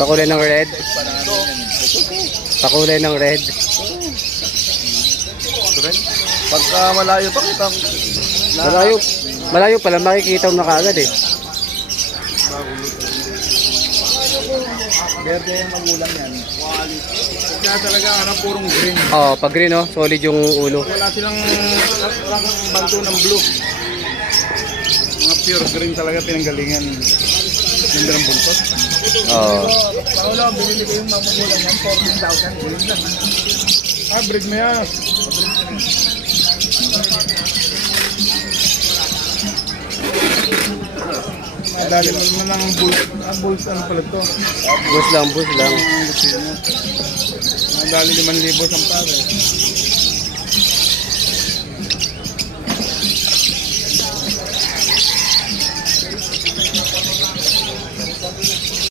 Pakulay ng red. Pakulay ng red. Ito rin. Pagka malayo pa kita. Malayo. Malayo pala makikita mo na kaagad eh. Verde yung magulang yan. Kaya talaga purong green. Oh, pag green oh, solid yung ulo. Wala silang banto ng blue. Mga pure green talaga pinanggalingan. Ganda ng buntot. Oh. Paolo, binili ko yung magulang yan, 14,000. Green lang. Breed mo yan. Dali mo lang ang bulls, ano pala to? Bus lang, bus lang. Dali 5,000 ang pare.